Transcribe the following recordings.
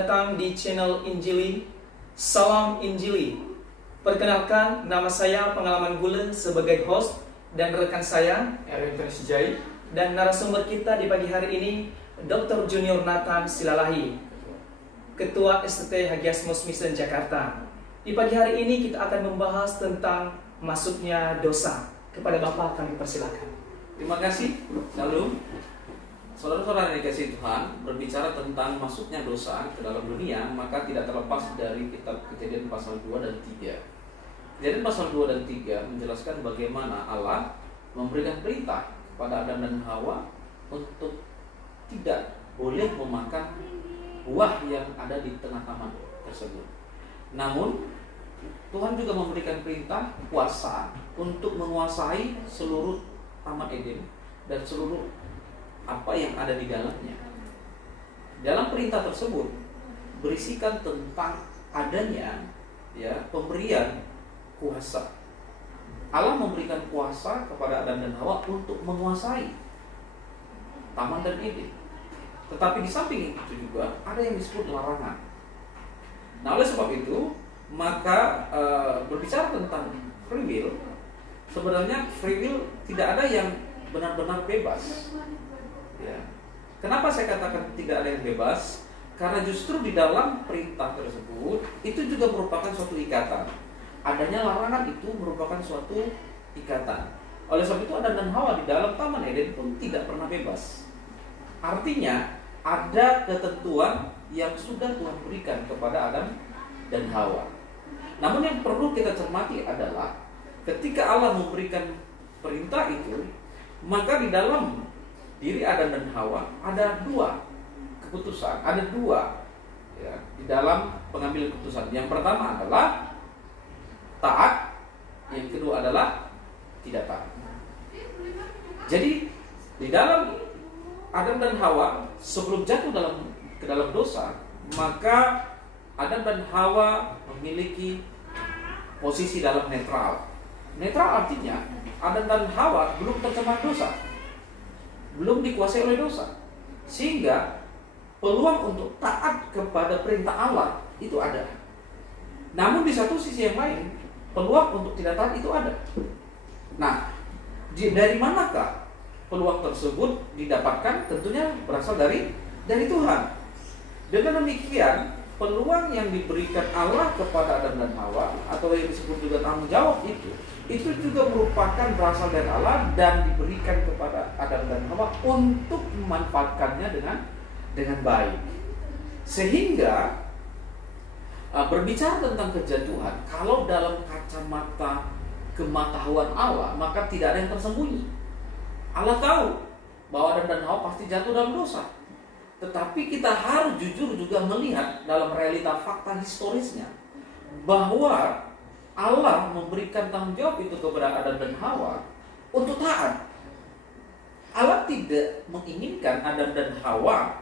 datang di channel Injili. Salam Injili. Perkenalkan, nama saya Pengalaman Gula sebagai host dan rekan saya Erwin Sijai dan narasumber kita di pagi hari ini Dr. Junior Nathan Silalahi, Ketua STT Hagiasmus Mission Jakarta. Di pagi hari ini kita akan membahas tentang masuknya dosa. Kepada Bapak kami persilakan. Terima kasih. Salam. Saudara-saudara yang dikasihi Tuhan, berbicara tentang masuknya dosa ke dalam dunia, maka tidak terlepas dari kitab Kejadian pasal 2 dan 3. Kejadian pasal 2 dan 3 menjelaskan bagaimana Allah memberikan perintah kepada Adam dan Hawa untuk tidak boleh memakan buah yang ada di tengah taman tersebut. Namun, Tuhan juga memberikan perintah kuasa untuk menguasai seluruh Taman Eden dan seluruh apa yang ada di dalamnya. Dalam perintah tersebut berisikan tentang adanya pemberian kuasa. Allah memberikan kuasa kepada Adam dan Hawa untuk menguasai Taman dan Eden. Tetapi di samping itu juga ada yang disebut larangan. Nah, oleh sebab itu maka berbicara tentang free will, sebenarnya free will tidak ada yang benar-benar bebas. Ya. Kenapa saya katakan tidak ada yang bebas? Karena justru di dalam perintah tersebut itu juga merupakan suatu ikatan. Adanya larangan itu merupakan suatu ikatan. Oleh sebab itu Adam dan Hawa di dalam Taman Eden pun tidak pernah bebas. Artinya ada ketentuan yang sudah Tuhan berikan kepada Adam dan Hawa. Namun yang perlu kita cermati adalah ketika Allah memberikan perintah itu, maka di dalam diri Adam dan Hawa ada dua keputusan, ada dua di dalam pengambilan keputusan. Yang pertama adalah taat, yang kedua adalah tidak taat. Jadi di dalam Adam dan Hawa sebelum jatuh ke dalam dosa, maka Adam dan Hawa memiliki posisi dalam netral. Netral artinya Adam dan Hawa belum tercemar dosa, belum dikuasai oleh dosa, sehingga peluang untuk taat kepada perintah Allah itu ada. Namun di satu sisi yang lain, peluang untuk tidak taat itu ada. Nah, dari manakah peluang tersebut didapatkan? Tentunya berasal dari Tuhan. Dengan demikian, peluang yang diberikan Allah kepada Adam dan Hawa atau yang disebut juga tanggung jawab itu juga merupakan berasal dari Allah dan diberikan kepada Adam dan Hawa untuk memanfaatkannya dengan baik. Sehingga berbicara tentang kejatuhan, kalau dalam kacamata kematahuan Allah, maka tidak ada yang tersembunyi. Allah tahu bahwa Adam dan Hawa pasti jatuh dalam dosa. Tetapi kita harus jujur juga melihat dalam realita fakta historisnya bahwa Allah memberikan tanggung jawab itu kepada Adam dan Hawa untuk taat. Allah tidak menginginkan Adam dan Hawa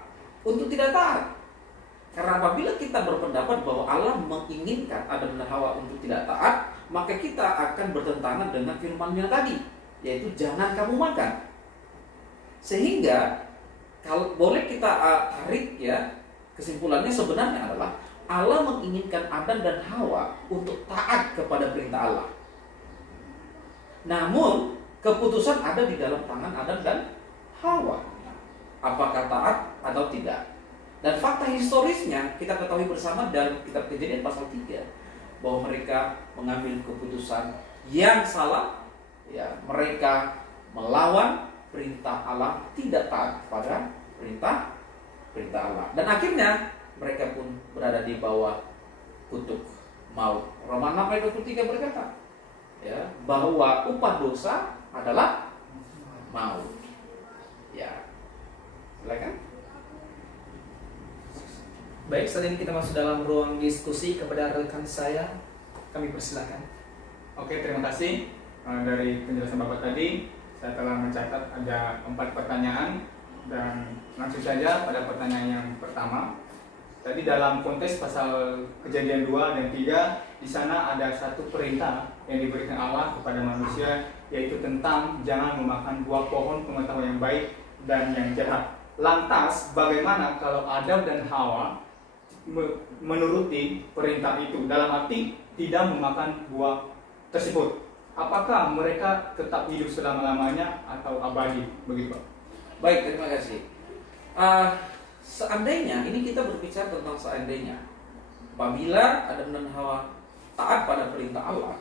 untuk tidak taat. Karena apabila kita berpendapat bahwa Allah menginginkan Adam dan Hawa untuk tidak taat, maka kita akan bertentangan dengan firman-Nya tadi, yaitu jangan kamu makan. Sehingga kalau boleh kita tarik kesimpulannya sebenarnya adalah Allah menginginkan Adam dan Hawa untuk taat kepada perintah Allah. Namun keputusan ada di dalam tangan Adam dan Hawa, apakah taat atau tidak. Dan fakta historisnya kita ketahui bersama dalam kitab Kejadian pasal 3 bahwa mereka mengambil keputusan yang salah, mereka melawan perintah Allah, tidak taat pada perintah Allah. Dan akhirnya mereka pun berada di bawah kutuk maut. Roma 6 ayat 23 berkata bahwa upah dosa adalah maut. Silakan. Baik, saat ini kita masuk dalam ruang diskusi. Kepada rekan saya kami persilakan. Oke, terima kasih. Dari penjelasan Bapak tadi, saya telah mencatat ada 4 pertanyaan. Dan langsung saja pada pertanyaan yang pertama. Tadi dalam konteks pasal Kejadian 2 dan 3, di sana ada satu perintah yang diberikan Allah kepada manusia, yaitu tentang jangan memakan buah pohon pengetahuan yang baik dan yang jahat. Lantas bagaimana kalau Adam dan Hawa menuruti perintah itu, dalam arti tidak memakan buah tersebut, apakah mereka tetap hidup selama-lamanya atau abadi, begitu Pak? Baik, terima kasih. Seandainya, ini kita berbicara tentang seandainya, apabila Adam dan Hawa taat pada perintah Allah,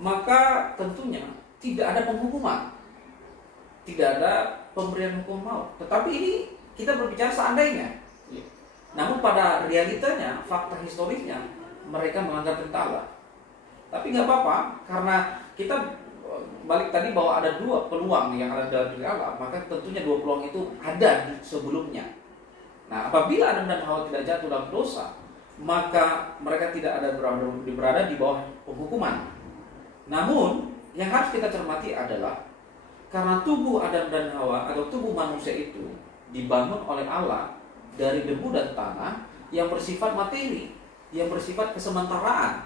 maka tentunya tidak ada penghukuman, tidak ada pemberian hukum maut. Tetapi ini kita berbicara seandainya. Namun pada realitanya, fakta historisnya, mereka melanggar perintah Allah. Tapi nggak apa-apa, karena kita balik tadi bahwa ada dua peluang yang ada dalam diri Allah, maka tentunya dua peluang itu ada di sebelumnya. Nah, apabila Adam dan Hawa tidak jatuh dalam dosa, maka mereka tidak ada berada di bawah penghukuman. Namun, yang harus kita cermati adalah karena tubuh Adam dan Hawa atau tubuh manusia itu dibangun oleh Allah dari debu dan tanah yang bersifat materi, yang bersifat kesementaraan.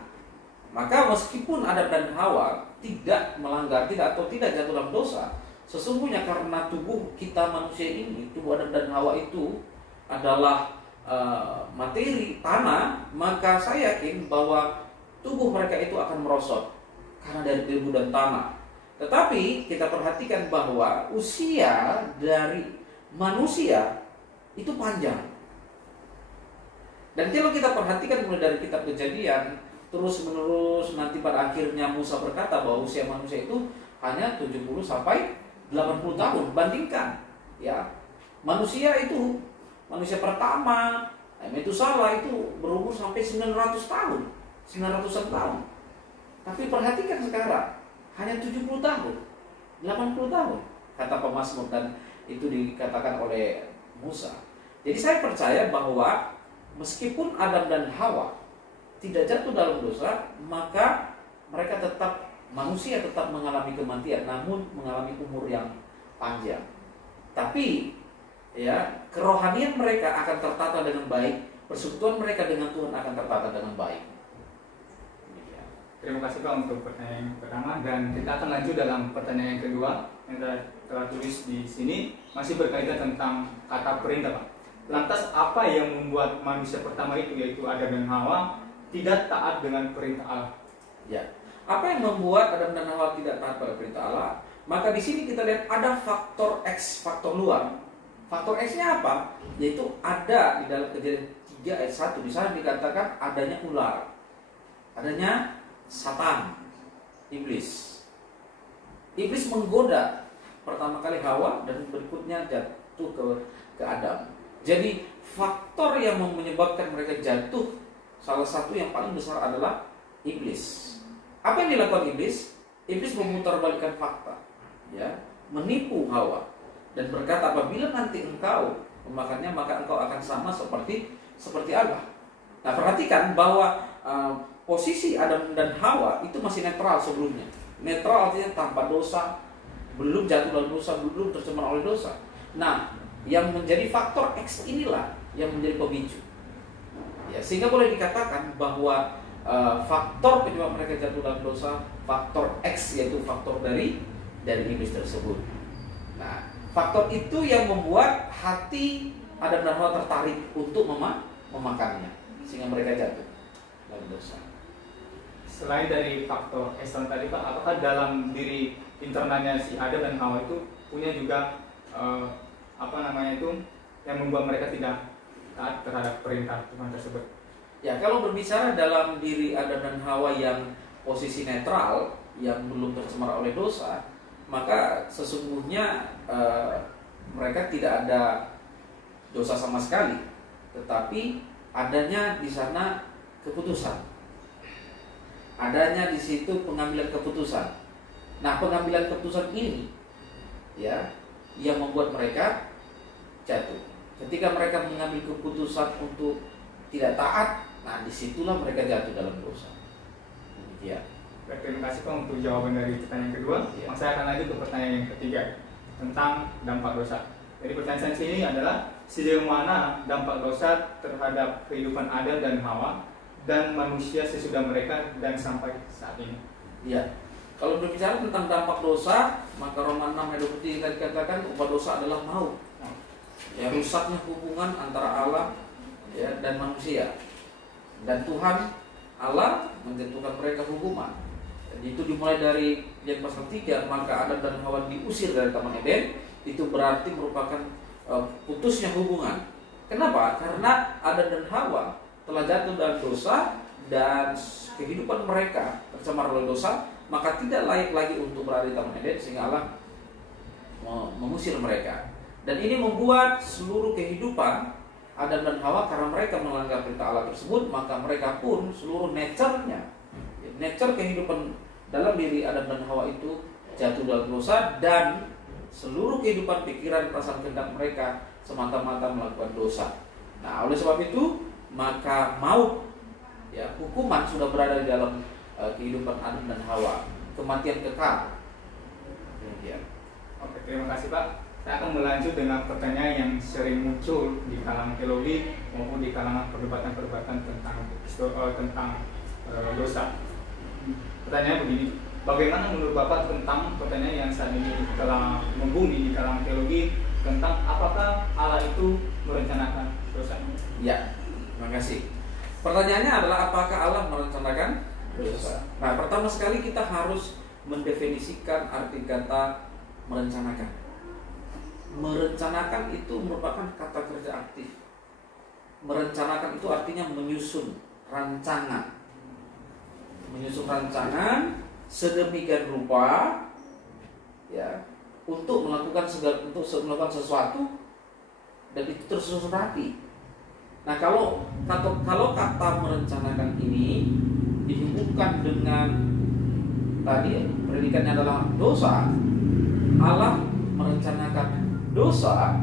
Maka meskipun Adam dan Hawa tidak melanggar, tidak jatuh dalam dosa, sesungguhnya karena tubuh kita manusia ini, tubuh Adam dan Hawa itu adalah materi tanah, maka saya yakin bahwa tubuh mereka itu akan merosot karena dari debu dan tanah. Tetapi kita perhatikan bahwa usia dari manusia itu panjang. Dan kalau kita perhatikan mulai dari kitab Kejadian terus menerus, nanti pada akhirnya Musa berkata bahwa usia manusia itu hanya 70 sampai 80 tahun. Bandingkan ya, manusia pertama Metusalah itu berumur sampai 900 tahun, 900-an tahun. Tapi perhatikan sekarang hanya 70 tahun, 80 tahun kata pemazmur, dan itu dikatakan oleh Musa. Jadi saya percaya bahwa meskipun Adam dan Hawa tidak jatuh dalam dosa, maka mereka manusia tetap mengalami kematian, namun mengalami umur yang panjang. Tapi ya, kerohanian mereka akan tertata dengan baik, persekutuan mereka dengan Tuhan akan tertata dengan baik. Terima kasih Pak untuk pertanyaan yang pertama, dan kita akan lanjut dalam pertanyaan yang kedua yang telah tulis di sini, masih berkaitan tentang kata perintah Pak. Lantas apa yang membuat manusia pertama itu, yaitu Adam dan Hawa, tidak taat dengan perintah Allah? Ya, apa yang membuat Adam dan Hawa tidak taat pada perintah Allah? Maka di sini kita lihat ada faktor X, faktor luar. Faktor X-nya apa? Yaitu ada di dalam Kejadian 3 ayat 1, di sana dikatakan adanya ular, adanya Satan, iblis. Iblis menggoda pertama kali Hawa dan berikutnya jatuh ke Adam. Jadi faktor yang menyebabkan mereka jatuh, salah satu yang paling besar adalah iblis. Apa yang dilakukan iblis? Iblis memutarbalikkan fakta, ya, menipu Hawa dan berkata, apabila nanti engkau memakannya, maka engkau akan sama seperti Allah. Nah, perhatikan bahwa posisi Adam dan Hawa itu masih netral sebelumnya. Netral artinya tanpa dosa, belum jatuh dalam dosa, belum tercemar oleh dosa. Nah, yang menjadi faktor X inilah yang menjadi pemicu. Ya, sehingga boleh dikatakan bahwa faktor penyebab mereka jatuh dalam dosa, faktor X, yaitu faktor dari iblis tersebut. Nah, faktor itu yang membuat hati Adam dan Hawa tertarik untuk memakannya, sehingga mereka jatuh dalam dosa. Selain dari faktor X tadi Pak, apakah dalam diri internalnya si Adam dan Hawa itu punya juga yang membuat mereka tidak taat terhadap perintah Tuhan tersebut? Ya, kalau berbicara dalam diri Adam dan Hawa yang posisi netral, yang belum tercemar oleh dosa, maka sesungguhnya mereka tidak ada dosa sama sekali, tetapi adanya di sana keputusan, adanya di situ pengambilan keputusan. Nah, pengambilan keputusan ini, ya, yang membuat mereka jatuh. Ketika mereka mengambil keputusan untuk tidak taat, nah disitulah mereka jatuh dalam dosa. Ya. Terima kasih Pak untuk jawaban dari pertanyaan kedua. Ya. Saya akan lanjut ke pertanyaan yang ketiga tentang dampak dosa. Jadi pertanyaan saya sini adalah sejauh mana dampak dosa terhadap kehidupan Adam dan Hawa dan manusia sesudah mereka dan sampai saat ini. Ya. Kalau berbicara tentang dampak dosa, maka Roma 6 ayat 23 dikatakan upah dosa adalah maut. Ya, rusaknya hubungan antara Allah ya, dan manusia. Dan Tuhan Allah menjatuhkan mereka hukuman. Jadi itu dimulai dari yang pasal 3, maka Adam dan Hawa diusir dari Taman Eden. Itu berarti merupakan putusnya hubungan. Kenapa? Karena Adam dan Hawa telah jatuh dalam dosa dan kehidupan mereka tercemar oleh dosa, maka tidak layak lagi untuk berada di Taman Eden, sehingga Allah mengusir mereka. Dan ini membuat seluruh kehidupan Adam dan Hawa, karena mereka melanggar perintah Allah tersebut, maka mereka pun seluruh nature kehidupan dalam diri Adam dan Hawa itu jatuh dalam dosa, dan seluruh kehidupan, pikiran, perasaan, kehendak mereka semata-mata melakukan dosa. Nah, oleh sebab itu maka maut, ya, hukuman sudah berada di dalam kehidupan Adam dan Hawa, kematian kekal. Demikian. Oke, terima kasih Pak. Saya akan melanjut dengan pertanyaan yang sering muncul di kalangan teologi maupun di kalangan perdebatan-perdebatan tentang dosa. Pertanyaan begini, bagaimana menurut Bapak tentang pertanyaan yang saat ini telah membumi di kalangan teologi tentang apakah Allah itu merencanakan dosa? Ya, terima kasih. Pertanyaannya adalah apakah Allah merencanakan dosa? Nah, pertama sekali kita harus mendefinisikan arti kata merencanakan. Merencanakan itu merupakan kata kerja aktif. Merencanakan itu artinya menyusun rancangan. Menyusun rancangan sedemikian rupa, ya, untuk melakukan sesuatu, dan itu tersusun rapi. Nah, kalau kata merencanakan ini dihubungkan dengan tadi predikannya adalah dosa, Allah merencanakan dosa,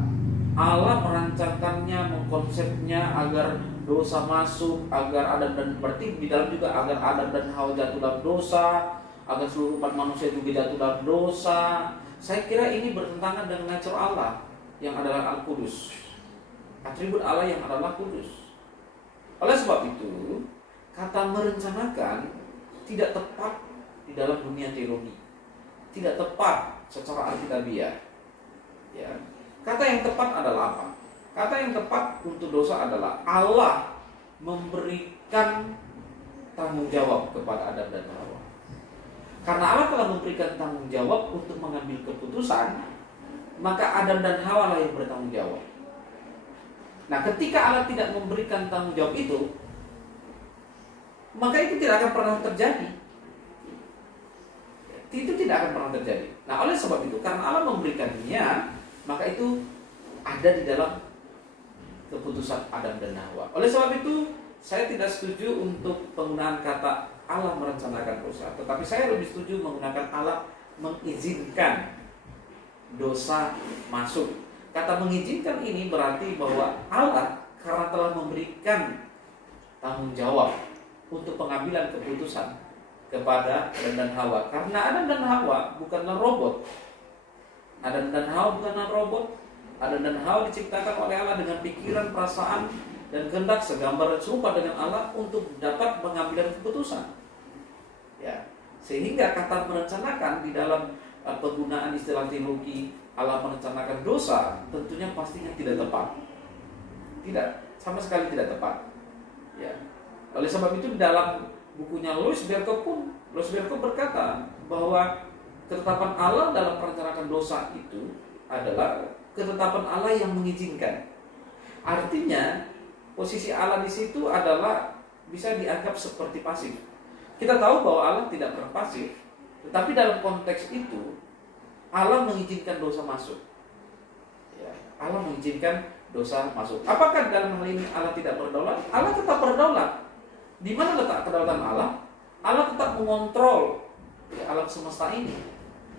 Allah merancangkannya, mengkonsepnya agar dosa masuk, agar Adam dan berarti di dalam juga agar Adam dan Hawa jatuh dalam dosa, agar seluruh umat manusia juga jatuh dalam dosa. Saya kira ini bertentangan dengan nature Allah yang adalah Al-Qudus, atribut Allah yang adalah kudus. Oleh sebab itu, kata merencanakan tidak tepat di dalam dunia teologi, tidak tepat secara alkitabiah. Ya. Kata yang tepat adalah apa? Kata yang tepat untuk dosa adalah Allah memberikan tanggung jawab kepada Adam dan Hawa. Karena Allah telah memberikan tanggung jawab untuk mengambil keputusan, maka Adam dan Hawa lah yang bertanggung jawab. Nah, ketika Allah tidak memberikan tanggung jawab itu, maka itu tidak akan pernah terjadi. Itu tidak akan pernah terjadi. Nah, oleh sebab itu, karena Allah memberikannya, maka itu ada di dalam keputusan Adam dan Hawa. Oleh sebab itu, saya tidak setuju untuk penggunaan kata Allah merencanakan dosa, tetapi saya lebih setuju menggunakan Allah mengizinkan dosa masuk. Kata mengizinkan ini berarti bahwa Allah karena telah memberikan tanggung jawab untuk pengambilan keputusan kepada Adam dan Hawa. Karena Adam dan Hawa bukanlah robot. Adam dan Hawa bukanlah robot. Adam dan Hawa diciptakan oleh Allah dengan pikiran, perasaan, dan kehendak segambar dan serupa dengan Allah untuk dapat mengambil keputusan. Ya, sehingga kata merencanakan di dalam penggunaan istilah teologi Allah merencanakan dosa tentunya pastinya tidak tepat. Tidak, sama sekali tidak tepat. Ya. Oleh sebab itu dalam bukunya Louis Berkouw berkata bahwa ketetapan Allah dalam merencanakan dosa itu adalah ketetapan Allah yang mengizinkan. Artinya posisi Allah di situ adalah bisa dianggap seperti pasif. Kita tahu bahwa Allah tidak pernah pasif, tetapi dalam konteks itu Allah mengizinkan dosa masuk. Ya, Allah mengizinkan dosa masuk. Apakah dalam hal ini Allah tidak berdaulat? Allah tetap berdaulat. Di mana letak kedaulatan Allah? Allah tetap mengontrol alam semesta ini.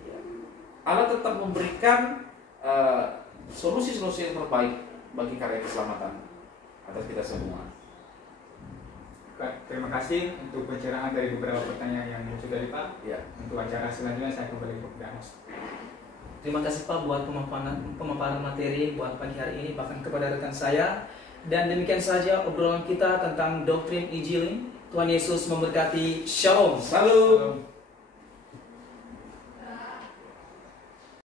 Ya. Allah tetap memberikan solusi-solusi yang terbaik bagi karya keselamatan atas kita semua. Baik, terima kasih untuk pencerahan dari beberapa pertanyaan yang muncul dari Pak. Ya. Untuk acara selanjutnya saya kembali ke Pak. Terima kasih Pak buat pemaparan materi buat pagi hari ini, bahkan kepada rekan saya. Dan demikian saja obrolan kita tentang doktrin Injil. Tuhan Yesus memberkati. Shalom. Salam.